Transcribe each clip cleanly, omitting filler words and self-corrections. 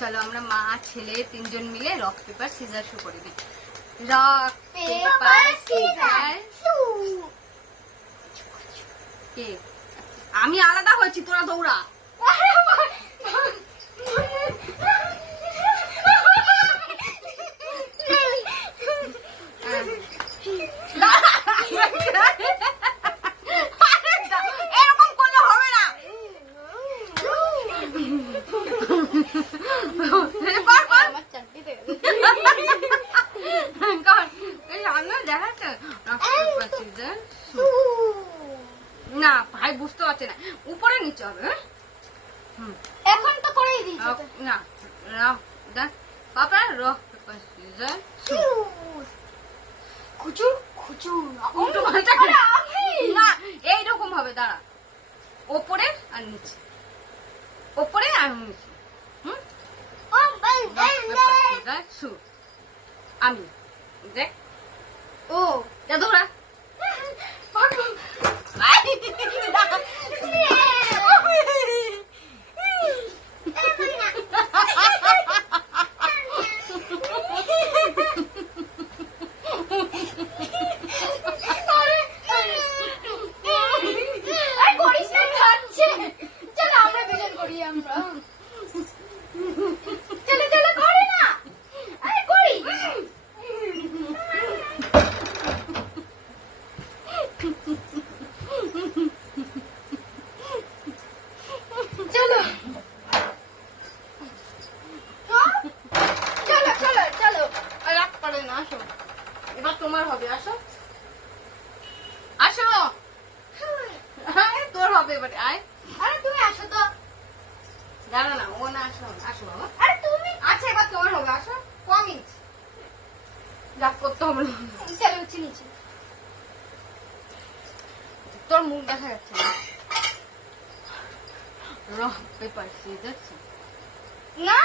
চলো আমরা মা ছেলে তিনজন মিলে রক পেপার সিজার শো করে দিই। Rock paper scissor. কে? আমি আলাদা হয়েছি, তোরা দৌড়া। এরকম করলে হবে না। না ভাই বুঝতে পারছে না, উপরে নিচে হবে। এখন তো করেই দিচ্ছি না দেখ পাপা রক পেপার সিজার খুচুর খুচুর না এইরকম হবে। দাঁড়া, ওপরে আর নিচে, ওপরে আর নিচে। আমি দেখ ও দাদুরা এবার তোমার হবে। আসো আসো, তোর হবে এবারে। আয়, আরে তুমি আসো তো। দাঁড়া না, ও না, আসো আসো বাবা। আরে তুমি আচ্ছা এবার তোমার হবে। আসো, কম ইঞ্চ যা করতে হবে না। চলো হচ্ছে নিচে। তোর মুখ দেখা যাচ্ছে না। Rock paper caesar. না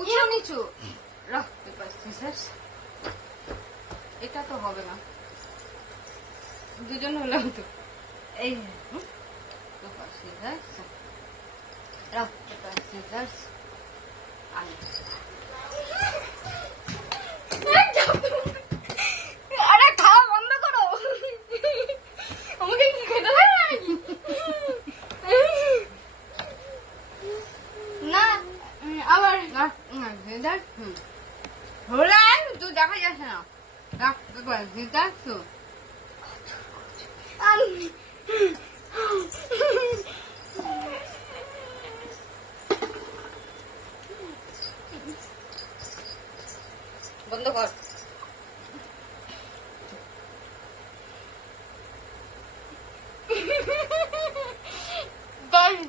উঁচু নিচু, রক পেপার সিজার। এটা তো হবে না, দুজন হলাম তো। এই paper scissor, rock paper caesar. আরে খাওয়া বন্ধ করো, আমাকে কি খেতে হবে নাকি? না আবার হলেন তুই দেখা যাচ্ছে না। Rock paper caesar. বন্ধ কর।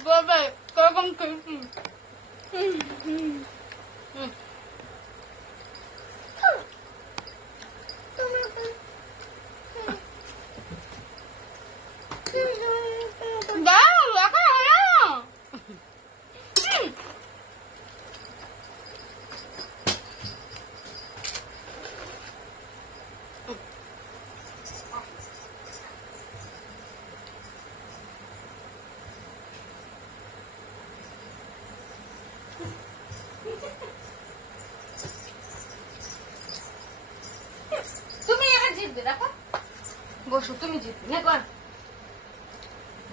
বাবা কখন খেয়েছি। তুমি এবার জিতবে, দেখো বসো, তুমি জিতবে। না কর,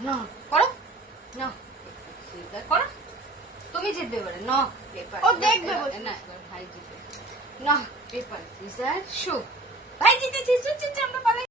না করো, না করো, তুমি জিতবে এবারে। ন পেপার, ও দেখবে না এবার ভাই জিতবে। না পেপার সিজার শো। ভাই জিতেছি, জিতেছি, আমরা পালাই।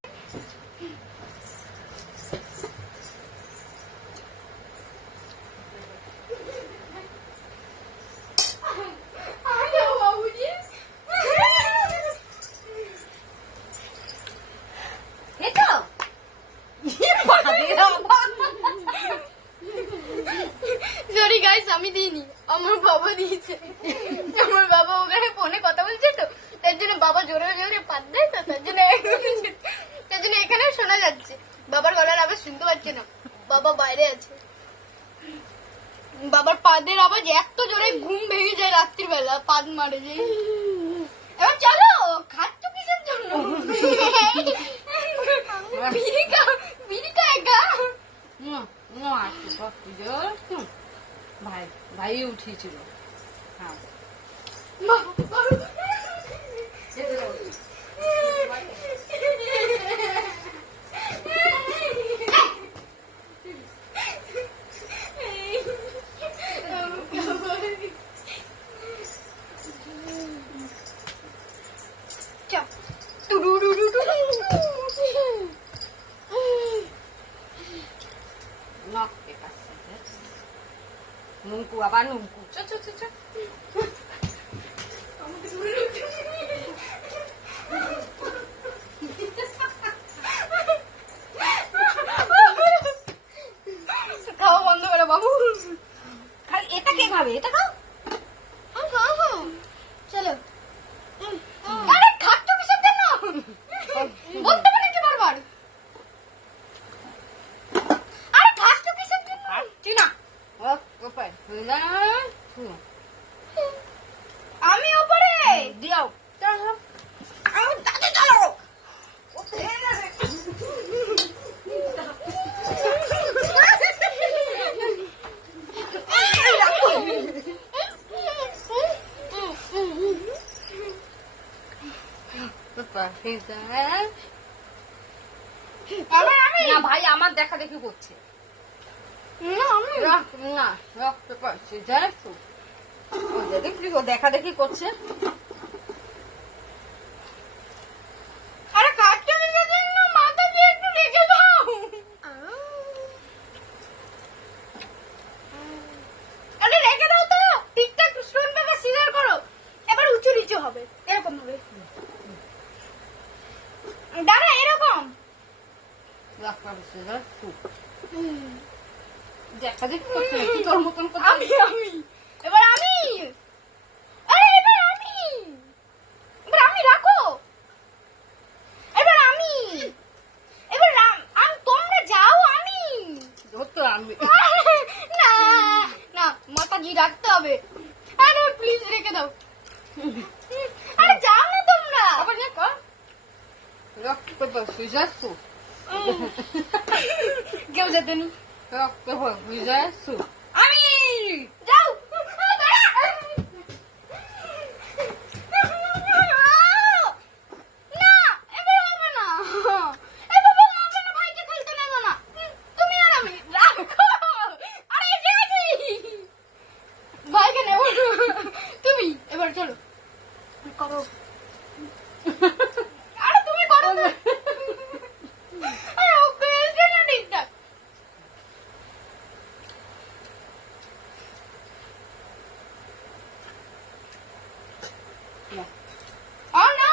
সরি গাইস, আমি দিইনি, আমার বাবা দিয়েছে। আমার বাবা ওখানে ফোনে কথা বলছে তো, তার জন্য বাবা জোরে জোরে পাত দেয় তো, তার জন্য এখানে শোনা যাচ্ছে। বাবার গলার আওয়াজ শুনতে পাচ্ছে না, বাবা বাইরে আছে। বাবার পাদের আওয়াজ এত জোরে ঘুম ভেঙে যায় রাত্রিবেলা, পাদ মারে যে। এবার চলো, খাচ্ছ কিসের জন্য? ভাই ভাই উঠিয়েছিল। হ্যাঁ Rock, paper, scissors. Nunggu apa nunggu? Cuk. খাওয়া বন্ধ করো বাবু। খালি এটা কে খাবে? এটা খাও। চলো। আরে খাচ্ছ কিসের জন্য? বলতে পারি কি বারবার? আরে খাচ্ছ কিসের জন্য? খাচ্ছি না। ওপাই। আমি ওপরে। দিও। চলো। আমি তাতে চলো। না ভাই আমার দেখা দেখি করছে। দেখা দেখি করছে। আরে কাটতে কিসের জন্য? মাথা দিয়ে একটু রেখে দাও। আরে রেখে দাও তো। ঠিকঠাক স্টোন পেপার সিজার করো। এবার উঁচু নিচু হবে। এরকম হবে। দাঁড়া এরকম। দেখা দেখি করছে নাকি তোর মতন করছে? আমি এবার আমি। আরে এবার আমি রাখো। এবার আমি তোমরা যাও আমি। ধরতো আমি। না না মাতাজি রাখতে হবে। আরে প্লিজ রেখে দাও। আরে যাও না তোমরা। আবার না কর। রক পেপার সিজার সু। কেউ যেতে নি। রক পেপার সিজার সু। আমি যাও। না এবার হবে না। এভাবে হবে না। ভাইকে খেলতে নেব না। তুমি আর আমি রাখো। আরে এসে গেছি। ভাইকে নেব না। তুমি এবার চলো করো। আরে তুমি করো না। আরে ওকে এসে না ঠিকঠাক। না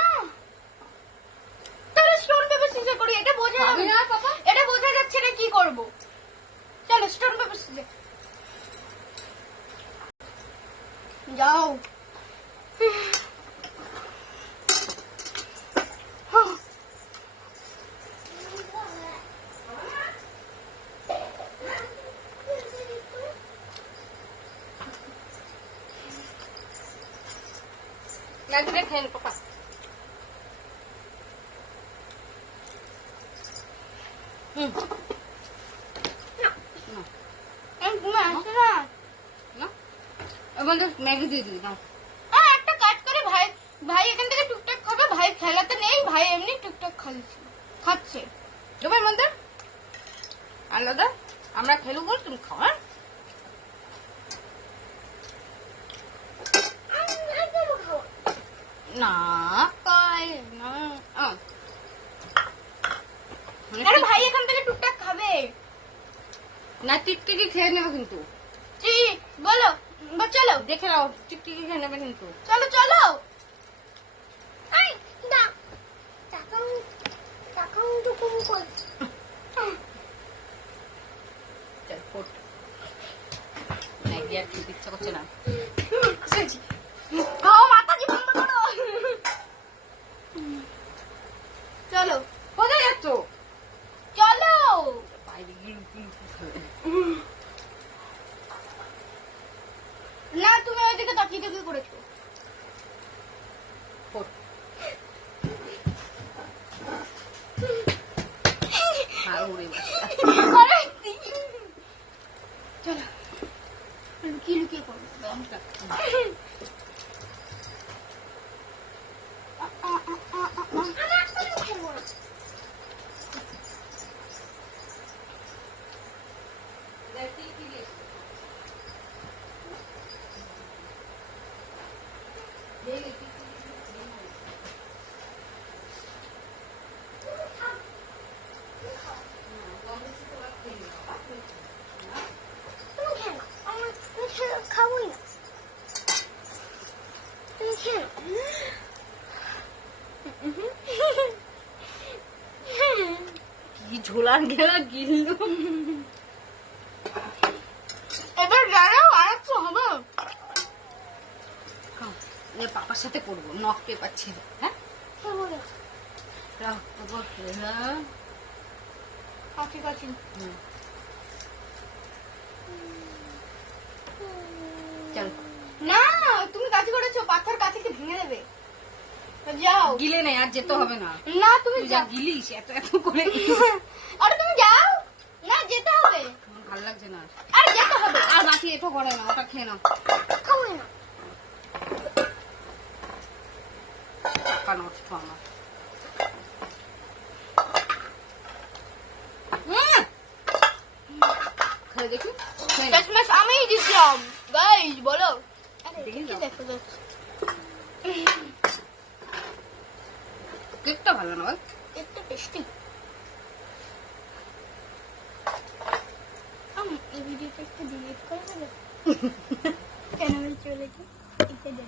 তাহলে স্টোন পেপার সিজার করি। এটা বোঝা যাবে না পাপা। এটা বোঝা যাচ্ছে না কি করব। চলো স্টোন পেপার সিজার। যাও। লাগলে খেয়ে নে পাপা। তুমি আসো না। না এবার ম্যাগি দিয়ে দিই দাও। একটা কাজ করে ভাই এখান থেকে টুকটাক খাবে। ভাই খেলাতে নেই। ভাই এমনি টুকটাক খাচ্ছে। দেবের মধ্যে আলাদা আমরা খেলু বল তুমি খাও। হ্যাঁ না কয় না। আরে ভাই এখান থেকে টুকটাক খাবে। না টিকটিকি খেয়ে নেবে কিন্তু। বলো চলো দেখে নাও টিকটিকি খেয়ে নেবে কিন্তু। চলো চলো। ম্যাগি আর খেতে ইচ্ছা করছে না। মাতাজি বন্ধ করো। চলো কোথায় যাচ্ছ? চলো। বাইরে গিয়ে লুকিয়ে লুকিয়ে খাবে। না তুমি ওইদিকে তাকিয়ে তাকিয়ে করেছো। আরে চলো লুকিয়ে লুকিয়ে করো। কি ঝোলার গেলা গিললো। এবার দাঁড়াও, আর একটু হবে। পাপার সাথে করবো, নখ পেপার ছিল। হ্যাঁ কাছি কাছি। চল না, তুমি কাছি করেছো, পাথর কাছিকে ভেঙে দেবে। যাও। গিলে নেই, আর যেতে হবে না। না তুমি তুই যা যাও। গিলিস এত এত করে। আরে তুমি যাও না, যেতে হবে। আমার ভালো লাগছে না। আরে যেতে হবে। আর বাকি এটো করে না, ওটা খেয়ে নাও। খাবো না। টাকা নষ্ট আমার। খেয়ে দেখি, খেয়ে নে। শেষমেশ আমিই জিতলাম। গাইস বলো। আরে দেখি কি যাও। দেখো যাচ্ছে? কেকটা ভালো না বল? একটু টেস্টি। এই ভিডিওটা একটু ডিলিট করে দেবে। কেন চলে গেছে?